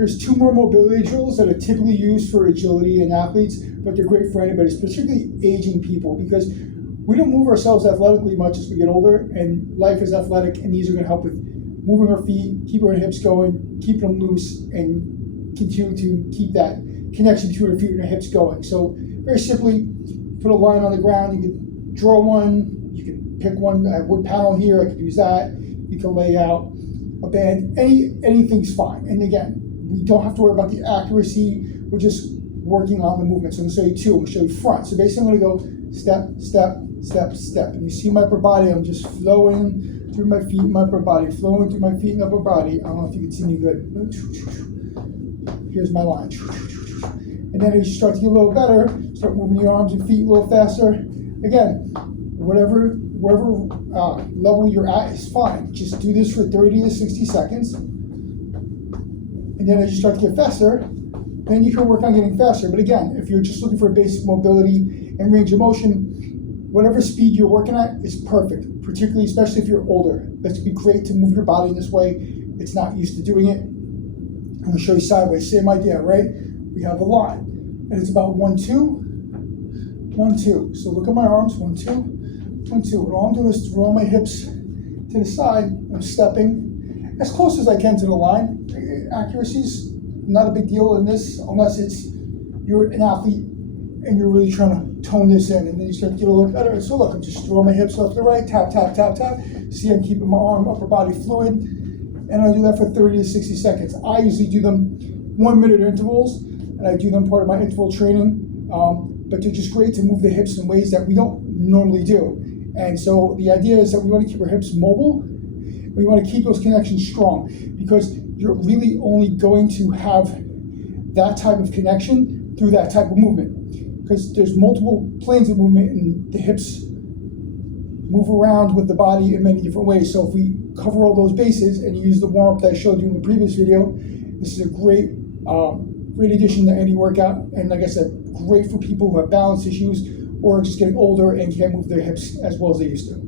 Here's 2 more mobility drills that are typically used for agility and athletes, but they're great for anybody, particularly aging people, because we don't move ourselves athletically much as we get older, and life is athletic, and these are going to help with moving our feet, keeping our hips going, keeping them loose, and continue to keep that connection between our feet and our hips going. So very simply, put a line on the ground. You can draw one, you can pick one. I have wood panel here, I could use that. You can lay out a band, anything's fine. And again, we don't have to worry about the accuracy, we're just working on the movement. So I'm gonna show you 2, I'm gonna show you front. So basically I'm gonna go step, step, step, step. And you see my upper body, I'm just flowing through my feet and my upper body, flowing through my feet and upper body. I don't know if you can see me good. Here's my line. And then as you start to get a little better, start moving your arms and feet a little faster. Again, wherever level you're at is fine. Just do this for 30 to 60 seconds. And then as you start to get faster, then you can work on getting faster. But again, if you're just looking for basic mobility and range of motion, whatever speed you're working at is perfect, particularly, especially if you're older. It's gonna be great to move your body in this way. It's not used to doing it. I'm gonna show you sideways, same idea, right? We have a line, and it's about 1, 2, 1, 2. So look at my arms, 1, 2, 1, 2. And all I'm doing is roll my hips to the side. I'm stepping as close as I can to the line. Accuracy's not a big deal in this, unless you're an athlete and you're really trying to tone this in, and then you start to get a little better. So look, I'm just throwing my hips left to right, tap, tap, tap, tap. See, I'm keeping my arm, upper body fluid, and I do that for 30 to 60 seconds. I usually do them 1-minute intervals, and I do them part of my interval training, but they're just great to move the hips in ways that we don't normally do. And so the idea is that we want to keep our hips mobile. We want to keep those connections strong, because you're really only going to have that type of connection through that type of movement, because there's multiple planes of movement, and the hips move around with the body in many different ways. So if we cover all those bases and you use the warm-up that I showed you in the previous video, this is a great addition to any workout. And like I said, great for people who have balance issues or just getting older and can't move their hips as well as they used to.